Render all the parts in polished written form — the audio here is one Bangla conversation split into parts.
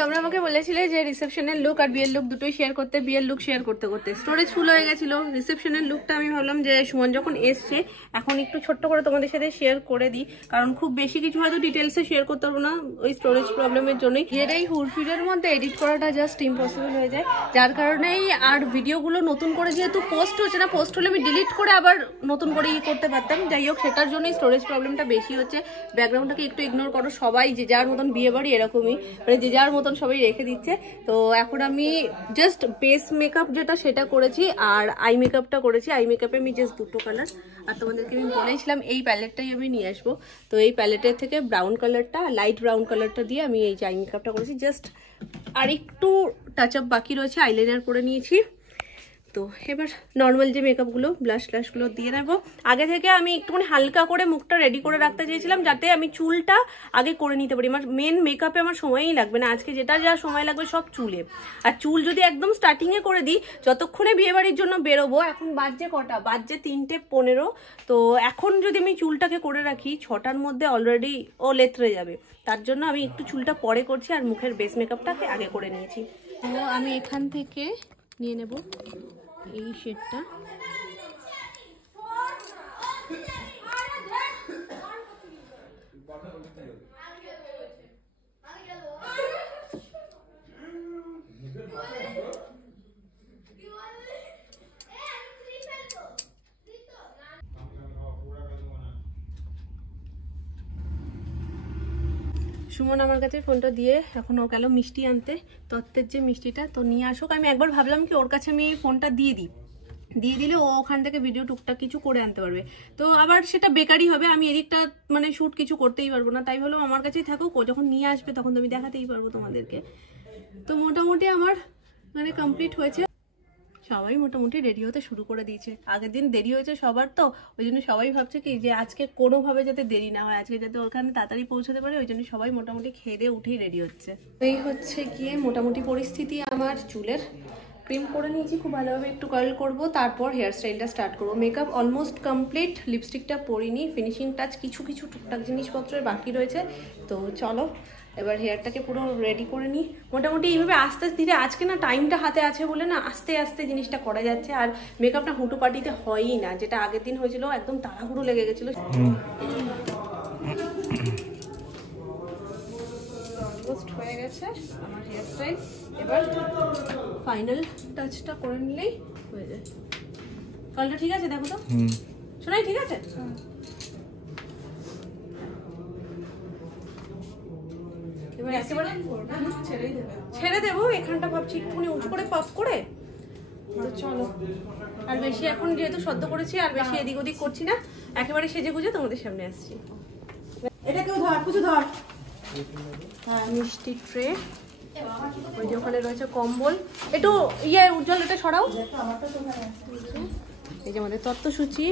তোমরা আমাকে বলেছিলে যে রিসেপশনের লুক আর বিয়ের লুক দুটোই শেয়ার করতে, বিয়ের লুক শেয়ার করতে করতে স্টোরেজ ফুল হয়ে গেছিল। রিসেপশনের লুকটা আমি ভাবলাম যে সুমন যখন এসছে এখন একটু ছোট্ট করে তোমাদের সাথে শেয়ার করে দিই, কারণ খুব বেশি কিছু হয়তো ডিটেলসে শেয়ার করতে পারবো না ওই স্টোরেজ প্রবলেমের জন্যই। এর এই হুড়ফিডের মধ্যে এডিট করাটা জাস্ট ইম্পসিবল হয়ে যায়, যার কারণেই আর ভিডিওগুলো নতুন করে যেহেতু পোস্ট হচ্ছে না, পোস্ট হলে আমি ডিলিট করে আবার নতুন করে করতে পারতাম। যাই হোক, সেটার জন্যই স্টোরেজ প্রবলেমটা বেশি হচ্ছে। ব্যাকগ্রাউন্ডটাকে একটু ইগনোর করো, সবাই যে যার মতন বিয়ে বাড়ি এরকমই, মানে যে যার মতন সবাই রেখে দিচ্ছে। তো এখন আমি জাস্ট বেস মেকআপ যেটা সেটা করেছি আর আই মেকআপটা করেছি। আই মেকআপে আমি জাস্ট দুটো কালার, আর তোমাদেরকে আমি বলেছিলাম এই প্যালেটটাই আমি নিয়ে আসবো। তো এই প্যালেটের থেকে ব্রাউন কালারটা, লাইট ব্রাউন কালারটা দিয়ে আমি এই যে আই মেকআপটা করেছি। জাস্ট আর একটু টাচ আপ বাকি রয়েছে, আইলাইনার করে নিয়েছি। তো এবার নর্মাল যে মেকআপগুলো, ব্লাশ ফ্লাশগুলো দিয়ে নেব। আগে থেকে আমি একটুখানি হালকা করে মুখটা রেডি করে রাখতে চেয়েছিলাম, যাতে আমি চুলটা আগে করে নিতে পারি। আমার মেন মেকআপে আমার সময়ই লাগবে না, আজকে যেটা যা সময় লাগবে সব চুলে। আর চুল যদি একদম স্টার্টিংয়ে করে দিই, যতক্ষণে বিয়েবাড়ির জন্য বেরোবো, এখন বাজছে কটা, বাজছে 3:15। তো এখন যদি আমি চুলটাকে করে রাখি 6টার মধ্যে অলরেডি ও লেথরে যাবে। তার জন্য আমি একটু চুলটা পরে করছি আর মুখের বেস মেকআপটাকে আগে করে নিয়েছি। তো আমি এখান থেকে নিয়ে নেব এই শেডটা। সুমন আমার কাছে ফোনটা দিয়ে এখন ও গেল মিষ্টি আনতে, তত্ত্বের যে মিষ্টিটা, তো নিয়ে আসুক। আমি একবার ভাবলাম কি ওর কাছে আমি ফোনটা দিয়ে দিলে ও ওখান থেকে ভিডিও টুকটাক কিছু করে আনতে পারবে, তো আবার সেটা বেকারই হবে। আমি এদিকটা মানে শ্যুট কিছু করতেই পারবো না, তাই ভাবলাম আমার কাছেই থাকুক, ও যখন নিয়ে আসবে তখন তো আমি দেখাতেই পারবো তোমাদেরকে। তো মোটামুটি আমার মানে কমপ্লিট হয়েছে, সবাই মোটামুটি রেডি হতে শুরু করে দিয়েছে। আগের দিন দেরি হয়েছে সবার, তো ওই জন্য সবাই ভাবছে কি যে আজকে কোনোভাবে যাতে দেরি না হয়, আজকে যাতে ওখানে তাড়াতাড়ি পৌঁছাতে পারে, ওই জন্য সবাই মোটামুটি খেয়ে দিয়ে উঠেই রেডি হচ্ছে। এই হচ্ছে গিয়ে মোটামুটি পরিস্থিতি আমার চুলের। ক্রিম করে নিয়েছি, খুব ভালোভাবে একটু কার্ল করব, তারপর হেয়ার স্টাইলটা স্টার্ট করবো। মেকআপ অলমোস্ট কমপ্লিট, লিপস্টিকটা পরিনি, ফিনিশিং টাচ কিছু টুকটাক জিনিসপত্রের বাকি রয়েছে। তো চলো এবার হেয়ারটাকে পুরো রেডি করে নিই। মোটামুটি এইভাবে আস্তে ধীরে, আজকে না টাইমটা হাতে আছে বলে না আস্তে আস্তে জিনিসটা করা যাচ্ছে। আর মেকআপটা হুটো পাটিতে হয়ই না, যেটা আগের দিন হয়েছিল একদম তাড়াহুড়ো লেগে গেছিলো। অলমোস্ট হয়ে গেছে আমার হেয়ার স্টাইল, এবার ফাইনাল টাচটা করে নিলেই হয়ে যায়। কালটা ঠিক আছে দেখো তো, শোনাই ঠিক আছে? এবার একেবারে ছেড়ে দেবো, এখানটা ভাবছি একটুখানি উঁচু করে পাফ করে। তো চলো, আর বেশি এখন যেহেতু সদ্য করেছি আর বেশি এদিক ওদিক করছি না, একেবারে সেজে গুজে তোমাদের সামনে আসছি। এটা কেউ ধর, কিছু ধর। হ্যাঁ, মিষ্টি ট্রে, ওই যে ওখানে রয়েছে কম্বল, একটু উজ্জ্বল এটা সরাও। এই যে আমাদের তত্ত্বসূচি,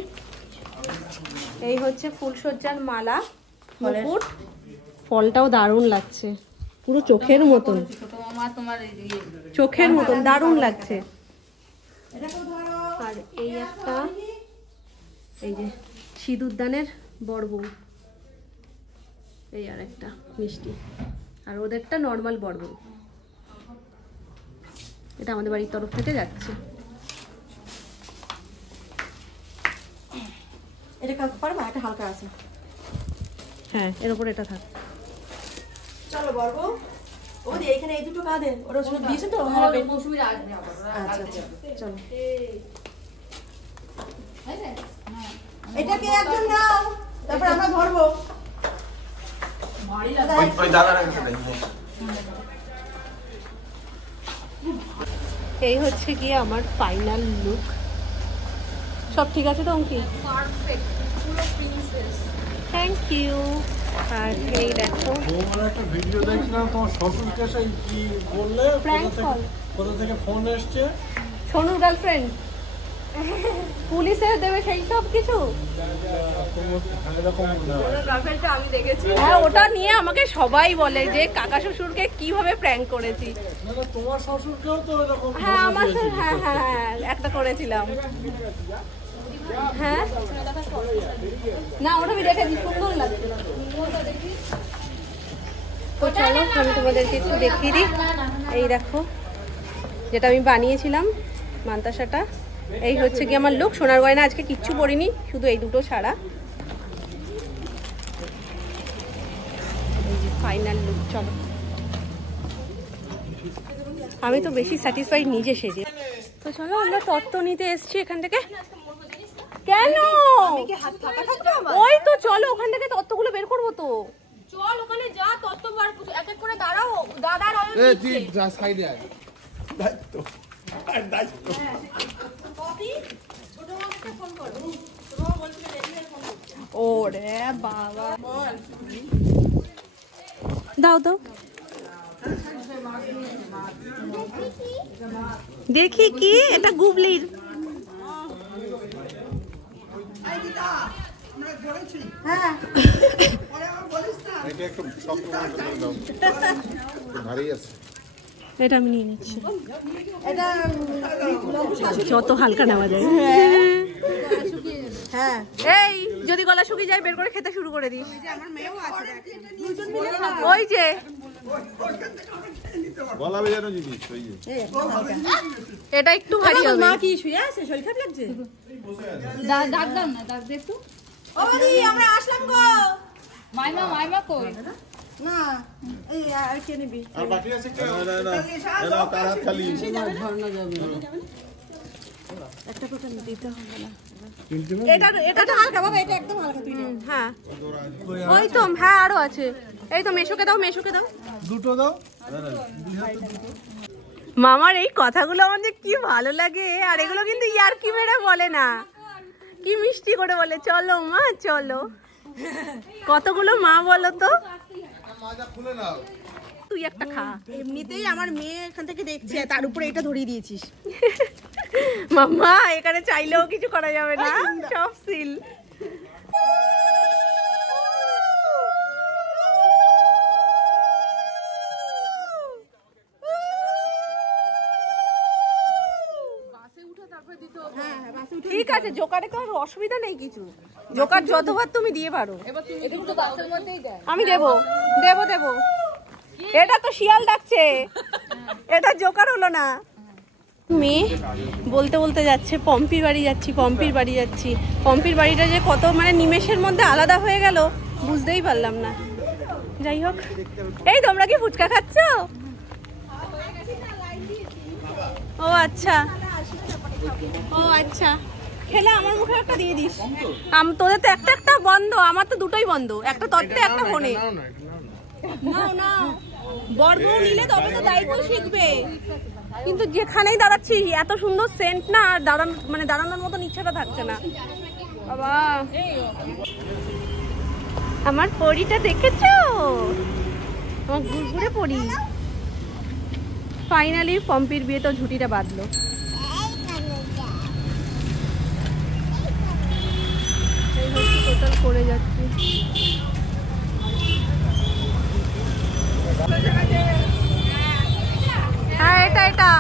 এই হচ্ছে ফুলসজ্জার মালা, মুকুট, ফলটাও দারুণ লাগছে, পুরো চোখের মতন, চোখের মতন দারুণ লাগছে। আর এই একটা, এই যে সিঁদুরদানের বড়বউ, এই আর একটা মিষ্টি, আর ওদেরটা নর্মাল বড়বউ। এটা আমাদের বাড়ির তরফ থেকে যাচ্ছে। এটা কাজ পারবে, একটা হালকা আছে। হ্যাঁ, এর উপর এটা থাক। চলো বড়বউ, ওদি এইখানে এই দুটো কাঁদে, ওরা ওষুধ দিয়েছে তো। আচ্ছা আচ্ছা, চলো এটাকে একজন নাও, তারপর আমরা ধরবো। এই হচ্ছে গিয়ে আমার ফাইনাল লুক। সব ঠিক আছে তো অঙ্কি? পারফেক্ট, পুরো প্রিন্সেস। Thank you. আর এই দেখো একটা ভিডিও দেখছিলাম, তোমার শ্বশুরকে সেই কি বললে, কোথা থেকে ফোন এসছে? সোনুর গার্লফ্রেন্ড পুলিশে দেবে সেই সব কিছু। আমি দেখেছি, হ্যাঁ, ওটা নিয়ে আমাকে সবাই বলে যে কাকা শ্বশুরকে কিভাবে প্র্যাঙ্ক করেছি। তোমার শ্বশুরকেও তো এরকম? হ্যাঁ, আমার হ্যাঁ হ্যাঁ হ্যাঁ একটা করেছিলাম। হ্যাঁ না, ওটা আমি দেখেছি, সুন্দর লাগছে। তো চলো আমি তোমাদেরকে একটু দেখিয়ে দিই। এই দেখো যেটা আমি বানিয়েছিলাম মান্তাসাটা, এই হচ্ছে কি আমার লুক। সোনার গয়না আজকে কিচ্ছু পরিনি, শুধু এই দুটো ছাড়া। এই যে ফাইনাল লুক। চলো, আমি তো বেশি স্যাটিসফাইড নিজে সেজে। তো চলো আমরা তত্ত্ব নিতে এসছি এখান থেকে। কেন? ওই তো চলো ওখান থেকে তত্ত্বগুলো বের করবো তো। চল ওখানে যা, তত্ত্ব বার এক এক করে দাঁড়াও। দাদার সাইডে আয়। দায়িত্ব দায়িত্ব। ওরে বাবা, দাও দাও দেখি কি এটা গুবলির। এটা আমি নিয়ে নিচ্ছি, যত হালকা নেওয়া যায়। হ্যাঁ এই যদি গলা শুকিয়ে যায় বের করে খেতে শুরু করে দিস। ওই যে এটা একটু ভারী হবে। মা কি শুয়ে আছে? শরীর খারাপ লাগছে? ডাক দাও না, ডাক দে একটু। ও দিদি আমরা আসলাম গো। মাইমা মাইমা কই? না এই আর কে নিবি? আর বাকি আছে কি? না তার হাত খালি ঝরনা যাবে। একটা কথা দিতে হবে না। এটা তো হালকা বাবা, এটা একদম হালকা তুই নে। হ্যাঁ ওই তো, হ্যাঁ আরো আছে। এই তো মেশোকে দাও, মেশোকে দাও, দুটো দাও। মামার এই কথাগুলো আমার যে কি ভালো লাগে, আর এগুলো কিন্তু ইয়ার্কি মেরে বলে না, কি মিষ্টি করে বলে চলো মা চলো। কতগুলো মা বলো তো। তুই একটা খা। এমনিতেই আমার মেয়ে এখান থেকে দেখছে, তার উপরে এটা ধরিয়ে দিয়েছিস। মাম্মা এখানে চাইলেও কিছু করা যাবে না, সব সিল। ঠিক আছে, জোকারে তো আর অসুবিধা নেই কিছু। জোকার যতবার তুমি দিয়ে পারো। আমি দেবো দেবো দেবো। এটা তো শিয়াল ডাকছে, এটা জোকার হলো না। মেয়ে বলতে বলতে যাচ্ছে পম্পির বাড়ি যাচ্ছি, পম্পির বাড়ি যাচ্ছি। পম্পির বাড়িটা যে কত মানে নিমেষের মধ্যে আলাদা হয়ে গেল বুঝতেই পারলাম না। যাই হোক, এই তোমরা কি ফুচকা খাচ্ছ? ও আচ্ছা, ও আচ্ছা, খেলে আমার মুখে একটা দিয়ে দিস। তোদের তো একটা একটা বন্ধ, আমার তো দুটোই বন্ধ, একটা তত্ত্বে একটা ফোনে। নাও নাও, বর্গ নিলে তবে তো দায়িত্ব শিখবে। কিন্তু যেখানেই দাঁড়াচ্ছি এত সুন্দর সেন্ট না, আর দাঁড়ানোর মতন ইচ্ছাটা থাকছে না। বাবা আমার পরীটা দেখেছো? আমার ঘুরঘুরে পরী। ফাইনালি পম্পির বিয়ে তো ঝুটিটা বাঁধলো। টোটাল করে যাচ্ছি। হ্যাঁ এটা এটা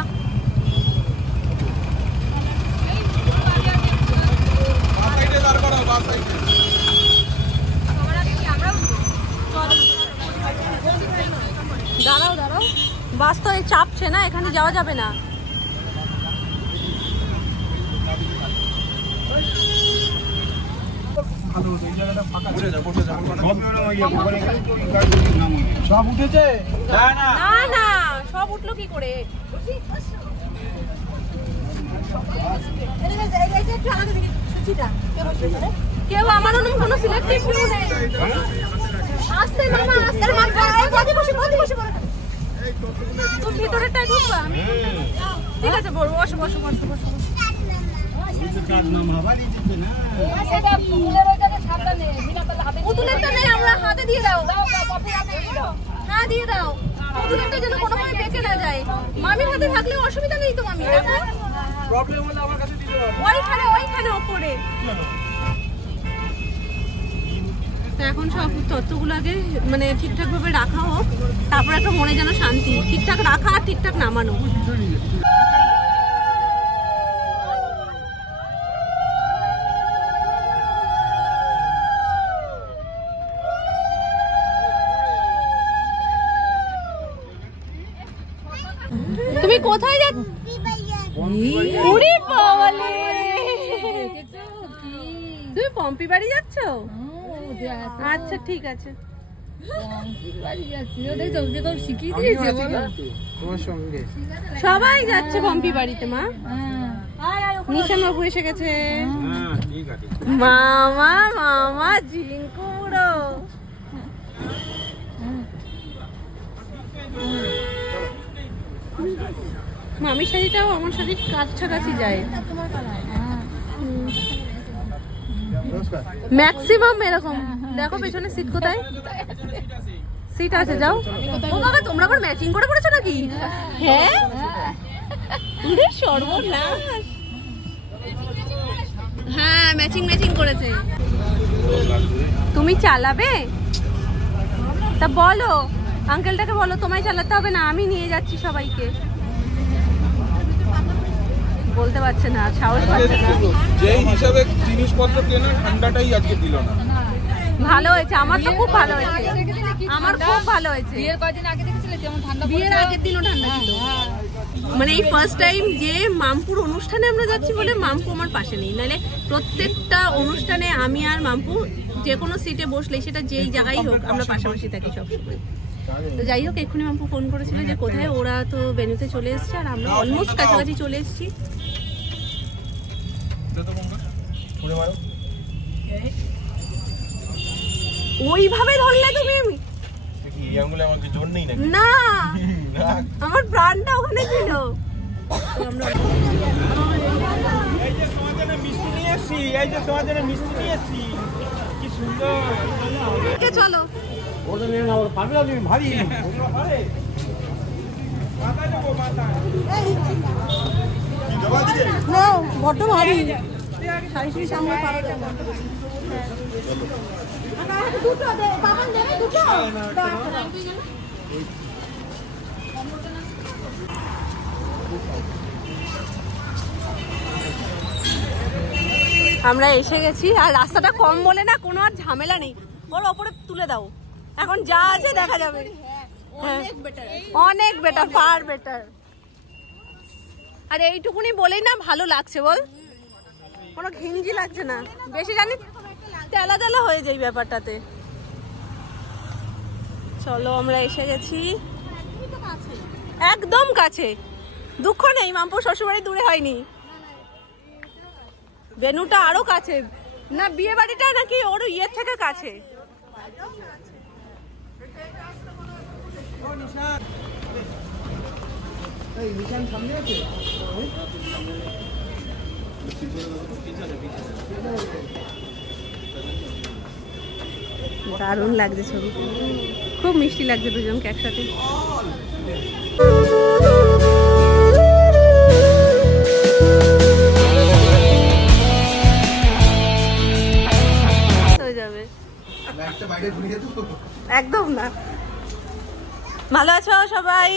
দাঁড়াও দাঁড়াও, বাস তো এই চাপছে না, এখানে যাওয়া যাবে না। সব উঠেছে? না না, সব উঠলো কি করে? কেউ আমার কোনো সিলেক্টিভ নেই। আস্তে মামা আস্তে, তুমি ভিতরেটাই ঢুকবা। ঠিক আছে বড়, বসো বসো বসো বসো। পুতুলেরটা নেই, আমরা হাতে দিয়ে দাও। হ্যাঁ দিয়ে দাও, পুতুলেরটা যেন কোনোভাবে বেঁকে না যায়। মামির হাতে থাকলে অসুবিধা নেই তো। মামি ওইখানে ওইখানে ওপরে। এখন সব তত্ত্বগুলো আগে মানে ঠিকঠাক ভাবে রাখা হোক, তারপর একটা মনে যেন শান্তি। ঠিকঠাক রাখা আর ঠিকঠাক নামানো। তুমি কোথায় যাচ্ছ? তুমি পম্পি বাড়ি যাচ্ছ? আচ্ছা ঠিক আছে। সবাই যাচ্ছে পম্পি বাড়িতে। মা নিশান বাবু এসে গেছে। মামা মামা জিঙ্কুড়ো মামির শাড়িটাও আমার শাড়ির কাছাকাছি যায় ম্যাক্সিমাম এরকম। দেখো পেছনে সিট কোথায়? সিট আছে, যাও। ও বাবা, তোমরা আবার ম্যাচিং করে পড়েছো নাকি? হ্যাঁ, সর্বনাশ। হ্যাঁ, ম্যাচিং ম্যাচিং করেছে। তুমি চালাবে? তা বলো আঙ্কেলটাকে, বলো তোমায় চালাতে হবে না, আমি নিয়ে যাচ্ছি সবাইকে। বলতে পারছে না, সাহস পাচ্ছে না। যেই হিসাবে জিনিসপত্র কেনা, ঠান্ডাটাই আজকে দিল না। ভালো হয়েছে, আমার তো খুব ভালো হয়েছে, আমার খুব ভালো হয়েছে। বিয়ের কয়েকদিন আগে দেখেছিলে যেমন ঠান্ডা, বিয়ের আগের দিনও ঠান্ডা ছিল। মানে এই ফার্স্ট টাইম যে মামপুর অনুষ্ঠানে আমরা যাচ্ছি বলে মামপু আমার পাশে নেই, নাহলে প্রত্যেকটা অনুষ্ঠানে আমি আর মামপু যে কোনো সিটে বসলে, সেটা যেই জায়গায় হোক, আমরা পাশাপাশি থাকি সবসময়। তো যাই হোক, এক্ষুনি মামপু ফোন করেছিল যে কোথায়, ওরা তো ভেন্যুতে চলে এসছে আর আমরা অলমোস্ট কাছাকাছি চলে এসেছি। ওইভাবে ধরলে তুমি? না, আমার প্রাণটা ওখানে ছিল। চলো বড্ড ভারী শাড়ি সামনে পারো। আমরা এসে গেছি, আর রাস্তাটা কম বলে না কোনো আর ঝামেলা নেই। ওর ওপরে তুলে দাও, এখন যা আছে দেখা যাবে। অনেক বেটার, ফার বেটার। আর এইটুকুনি বলেই না ভালো লাগছে, বল, কোনো ঘিঞ্জি লাগছে না বেশি, জানি তেলা তেলা হয়ে যায় ব্যাপারটাতে। চলো আমরা এসে গেছি, একদম কাছে। দুঃখ নেই, মামপুর শ্বশুরবাড়ি দূরে হয়নি, বেনুটা আরো কাছে। না, বিয়ে বাড়িটা নাকি ওর ইয়ের থেকে কাছে। দারুণ লাগছে ছবি, খুব মিষ্টি লাগছে দুজনকে একসাথে। হয়ে যাবে, একদম না। ভালো আছো সবাই?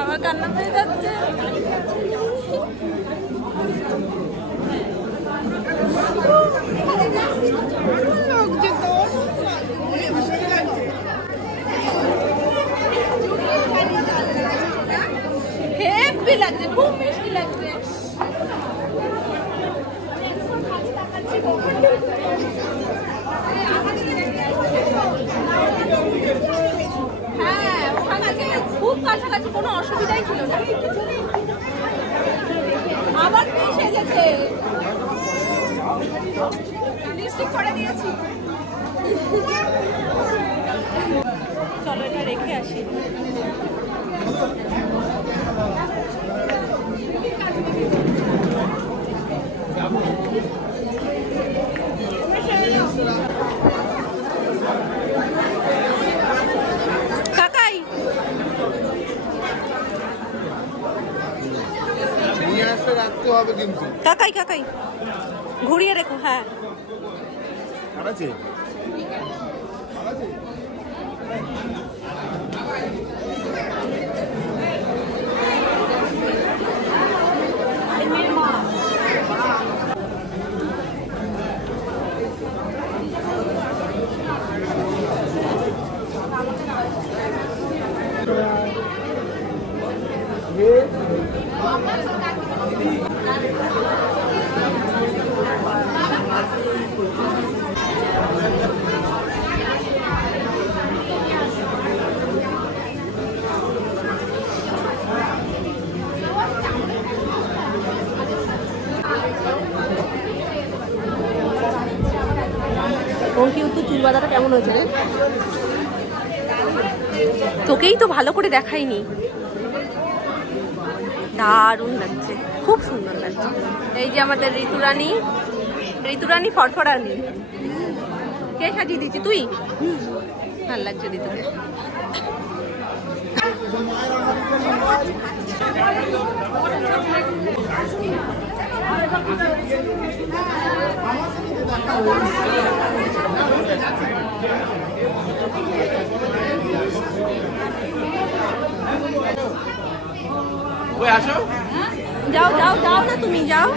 আমার কান্না পেয়ে যাচ্ছে। হেভি লাগছে, খুব মিষ্টি লাগছে। হ্যাঁ, ওখানে খুব কাছাকাছি, কোনো অসুবিধাই ছিল না। আবার তুই সেজেছে, লিপস্টিক করে দিয়েছি। চলো এটা রেখে আসি। কাকাই কাকাই কাকাই ঘুরিয়ে রেখো। হ্যাঁ, কেমন হয়েছে রে? তোকেই তো ভালো করে দেখাইনি। দারুণ লাগছে, খুব সুন্দর লাগছে। এই যে আমাদের ঋতুরানী, ঋতুরানী ফরফরানি। কে সাজিয়ে দিচ্ছি? তুই? ভালো লাগছে ঋতুকে। যাও যাও যাও না, তুমি যাও।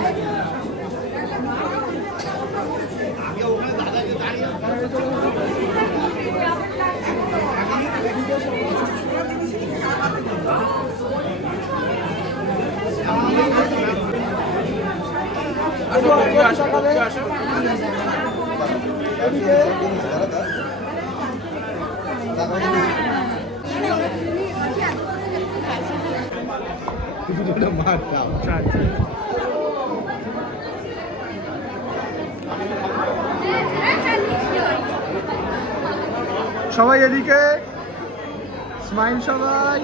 সবাই এদিকে স্মাইল, সবাই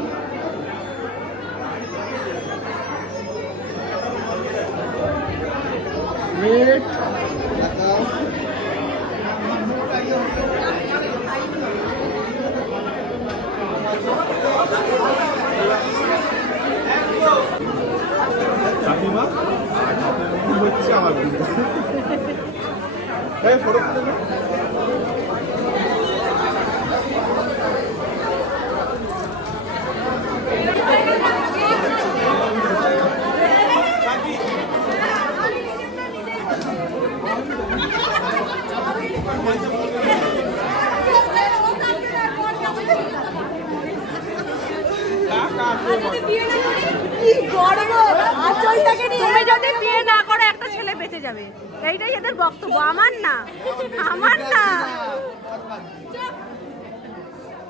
কাকিমা হচ্ছে আমার ফটো তুমি যদি বিয়ে না করো একটা ছেলে বেঁচে যাবে, এইটাই এদের বক্তব্য, আমার না, আমার না।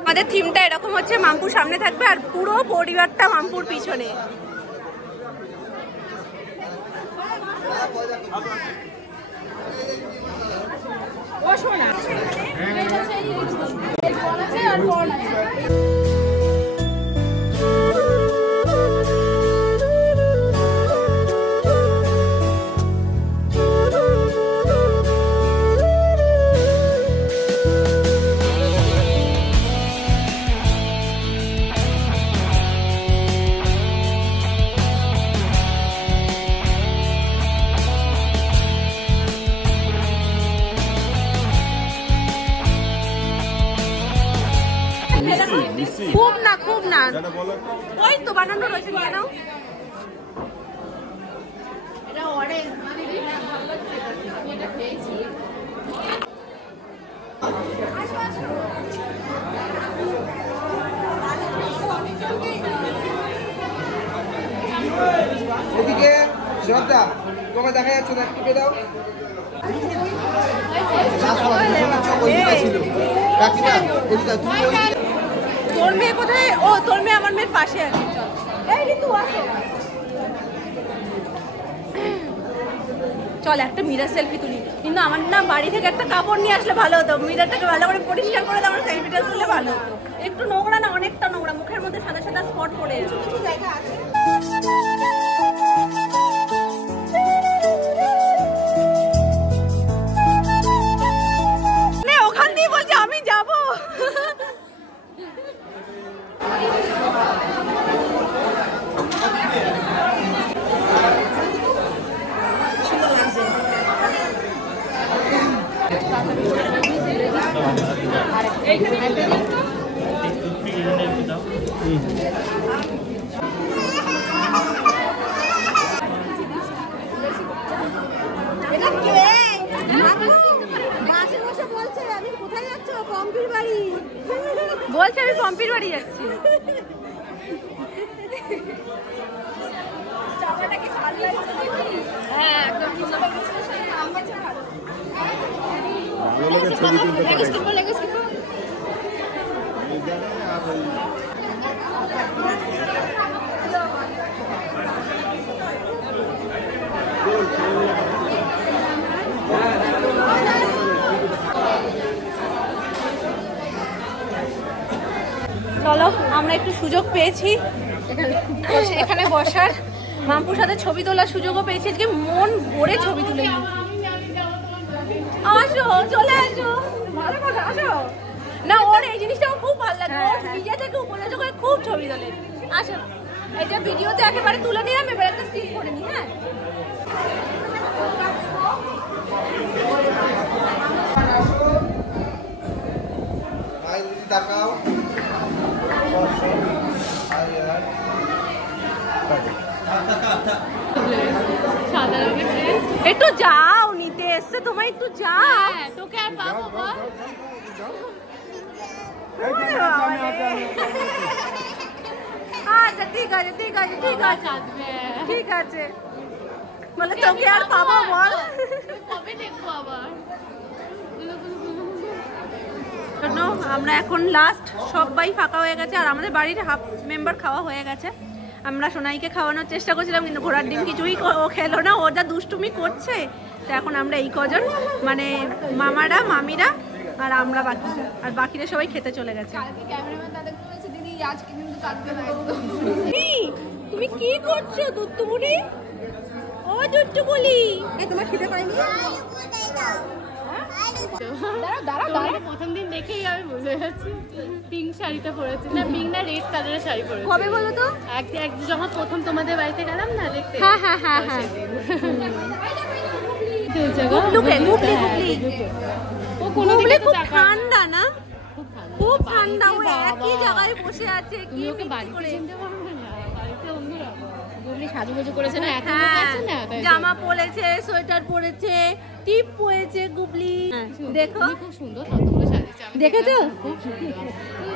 আমাদের থিমটা এরকম হচ্ছে, মাম্পুর সামনে থাকবে আর পুরো পরিবারটা মাম্পুর পিছনে। ও শোনা খুব না, খুব না, ওই তো বানানো রয়েছে, নিয়ে নাও। এদিকে শ্রদ্ধা, তোমার দেখা যাচ্ছে না, টিপে দাও। তোর মেয়ে কোথায়? ও তোর মেয়ে আমার মেয়ের পাশে আছে। চল, এই ঋতু আসো। চল একটা মিরর সেলফি তুলি। কিন্তু আমার না বাড়ি থেকে একটা কাপড় নিয়ে আসলে ভালো হতো, মিররটাকে ভালো করে পরিষ্কার করে আমার সেলফিটা তুললে ভালো হতো। একটু নোংরা না, অনেকটা নোংরা, মুখের মধ্যে সাদা সাদা স্পট পড়ে আছে। কিছু জায়গা আছে। ওখান দিয়ে বলছে আমি যাবো। বলছে আমি পম্পির বাড়ি যাচ্ছি। হ্যাঁ একদম ছবি তুলতে পারে। চলো আমরা একটু সুযোগ পেয়েছি এখানে বসার, মাম্পুর সাথে ছবি তোলার সুযোগও পেয়েছি। আজকে মন ভরে ছবি তুলে আসো, চলে আসো, ভালো কথা, আসো না। ওর এই জিনিসটা খুব ভালো লাগে, ওর নিজে থেকে উপলব্ধ করে খুব ছবি তোলে। আসো, এটা ভিডিওতে একেবারে তুলে নিলাম, এবার একটা স্টিল করে নি। হ্যাঁ, একটু যাও, নিতে এসছে তোমায়, একটু যাও। তোকে আর পাবো বল? আচ্ছা ঠিক আছে, ঠিক আছে, ঠিক আছে, ঠিক আছে। বলে তোকে আর পাবো বল? কবে দেখবো আবার? আমরা এখন লাস্ট, সবাই ফাঁকা হয়ে গেছে আর আমাদের বাড়ির হাফ মেম্বার খাওয়া হয়ে গেছে। আমরা সোনাইকে খাওয়ানোর চেষ্টা করছিলাম কিন্তু ঘোড়ার ডিম কিছুই ও খেলো না, ও যা দুষ্টুমি করছে। তো এখন আমরা এই কজন, মানে মামারা, মামিরা আর আমরা বাকি, আর বাকিরা সবাই খেতে চলে গেছে। তুমি কি করছো দুত্তুমুড়ি? ও দুত্তুগুলি, তোমার খেতে পাইনি? প্রথম দিন দেখেই আমি বুঝে গেছি পিঙ্ক শাড়িটা পরেছে, না পিঙ্ক না রেড কালারের শাড়ি পরেছে। কবে বলো তো? যখন প্রথম তোমাদের বাড়িতে গেলাম না দেখতে। হ্যাঁ হ্যাঁ হ্যাঁ হ্যাঁ, খুব ঠান্ডা না, খুব ঠান্ডা, ও একই জায়গায় বসে আছে। কি ওকে বাড়িতে চিনতে পারবে না, বাড়িতে অন্যরকম। গুবলি সাজুগুজু করেছে না, এত লোক আছে না, জামা পরেছে, সোয়েটার পরেছে, টিপ পরেছে গুবলি। দেখো খুব সুন্দর কতগুলো সাজিয়েছে, দেখেছো? খুব সুন্দর,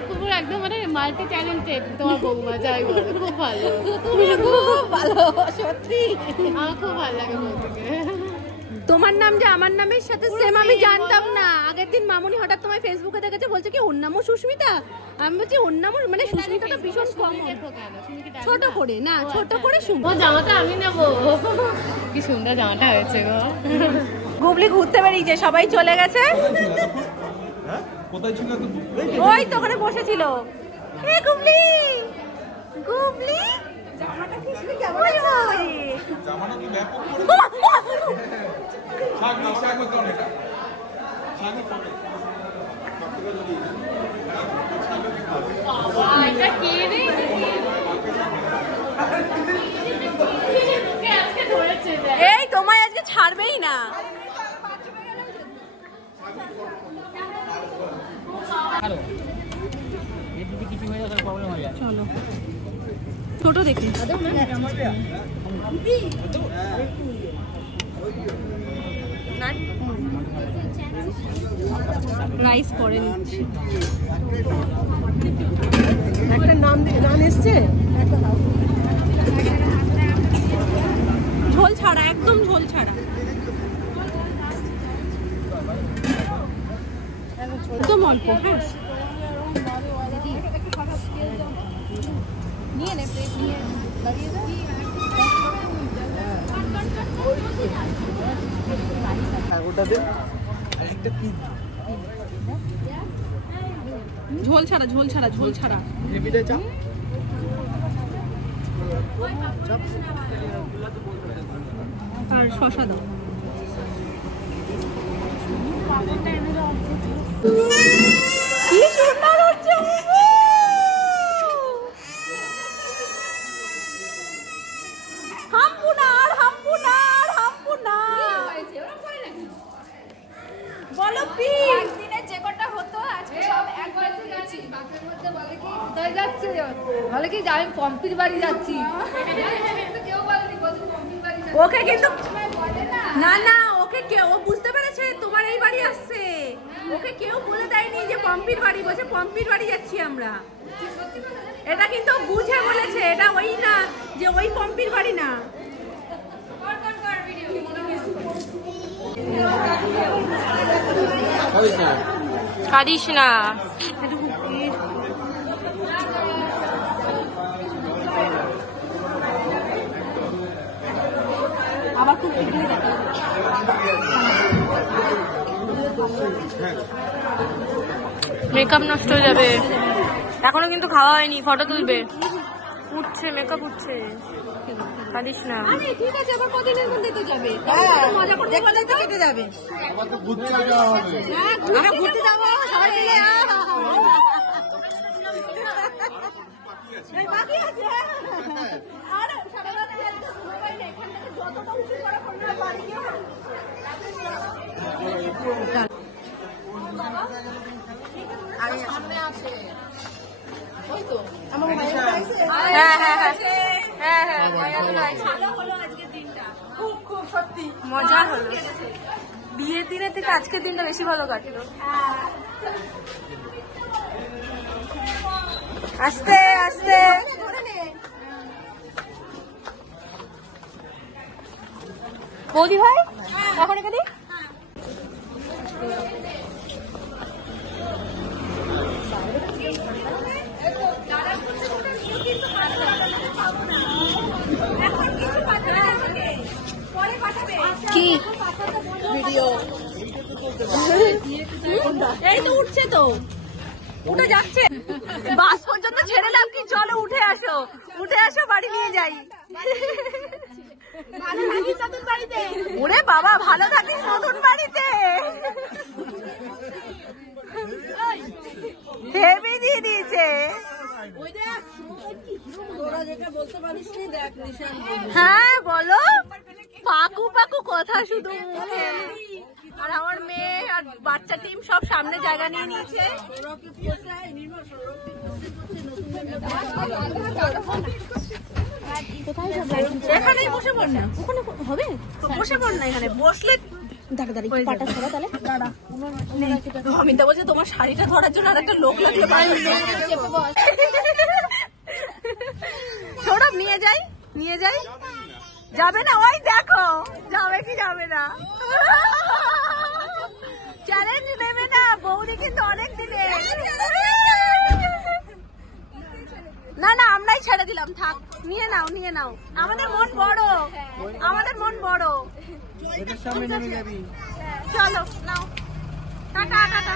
খুব একদম মানে মাল্টি ট্যালেন্টেড তোমার বৌমা, যাই বলো খুব ভালো, খুব ভালো, সত্যি আমার খুব ভালো লাগে বলতে। তোমার নাম যে আমার নামের সাথে সেম, আমি জানতাম না। আগের দিন মামুনি হঠাৎ তোমার ফেসবুকে দেখেছে, বলছে কি ওর নামও সুস্মিতা। আমি বলছি ওর নামও, মানে সুস্মিতাটা ভীষণ কম, ছোট করে না, ছোট করে শুন। ও জামাটা আমি নেবো, কি সুন্দর জামাটা হয়েছে গো। গুবলি ঘুরতে বেরিয়েছে, সবাই চলে গেছে। কোথায় ছিল? ওই তো ওখানে বসেছিল। এ গুবলি, গুবলি জামাটা কি শুনে কেমন আছে? জামাটা কি ব্যাপক করে ছাগনি ছাগনি কোন এটা? ছাগনি ফটো। এটা কি রে? ওকে আজকে ধরেছে, এই তোমায় আজকে ছাড়বেই না। চলো ছোট দেখি, রাইস করে নিচ্ছি। একটা নান এসছে, ঝোল ছাড়া, একদম ঝোল ছাড়া, একদম অল্প। হ্যাঁ, নিয়ে নে প্লেট, নিয়ে লাগিয়ে দাও। ঝোল ছাড়া, ঝোল ছাড়া, ঝোল ছাড়া। আর শশা দাও। কি সুন্দর হচ্ছে, বলো প্লিজ। দিনে যে কটা হতো আজকে সব একবার যাচ্ছি, বাসের মধ্যে বলে কি কোথায় যাচ্ছে, বলে কি আমি পম্পির বাড়ি যাচ্ছি। কেউ বলেনি পম্পির বাড়ি যাচ্ছি। ওকে কিন্তু না না, ওকে কেউ, ও বুঝতে পেরেছে তোমার এই বাড়ি আসছে, ওকে কেউ বলে দেয়নি যে পম্পির বাড়ি, বলছে পম্পির বাড়ি যাচ্ছি আমরা। এটা কিন্তু বুঝে বলেছে, এটা ওই না যে ওই পম্পির বাড়ি না। কাঁদিস না, আবার খুব মেকআপ নষ্ট হয়ে যাবে। এখনো কিন্তু খাওয়া হয়নি, ফটো তুলবে। উঠছে, মেকআপ উঠছে, কাঁদিস না। ঠিক আছে, আবার কদিনের মধ্যে তো যাবে। মজা করতে বলে তো কেটে যাবে। ঘুরতে যাবো সবাই মিলে। বাকি আছে আর সারা রাত মোবাইল এখান থেকে যতটা উঠে করা করবে বাড়ি গিয়ে সামনে আছে ওই তো আমার ভাই আছে। হ্যাঁ হ্যাঁ হ্যাঁ হ্যাঁ হ্যাঁ ভালো হলো আজকের দিনটা, খুব খুব সত্যি মজা হলো। বিয়ের দিনের থেকে আজকের দিনটা বেশি ভালো কাটলো। আস্তে আস্তে বৌদি ভাই এখন এখানে কি ভিডিও এই তো উঠছে, তো উঠে যাচ্ছে। বাস পর্যন্ত ছেড়েলাম কি, চলো উঠে আসো, উঠে আসো, বাড়ি নিয়ে যাই। ওরে বাবা, ভালো থাকিস নতুন বাড়িতে। হেভি দিয়ে দিয়েছে। হ্যাঁ বলো, পাকু পাকু কথা শুধু মুখে। আর আমার মেয়ে আর বাচ্চা টিম সব সামনে জায়গা নিয়ে নিয়েছে। এখানেই বসে পড় না, ওখানে হবে বসে পড় না, এখানে বসলে অমিতা বলছে তোমার শাড়িটা ধরার জন্য আর একটা লোক লাগলে সৌরভ নিয়ে যাই, নিয়ে যাই। যাবে না, ওই দেখো যাবে কি যাবে না। চ্যালেঞ্জ নেবে না বৌদি কিন্তু অনেক দিনে। না না, আমরাই ছেড়ে দিলাম, থাক, নিয়ে নাও নিয়ে নাও। আমাদের মন বড়, আমাদের মন বড়। চলো নাও, টাটা টাটা।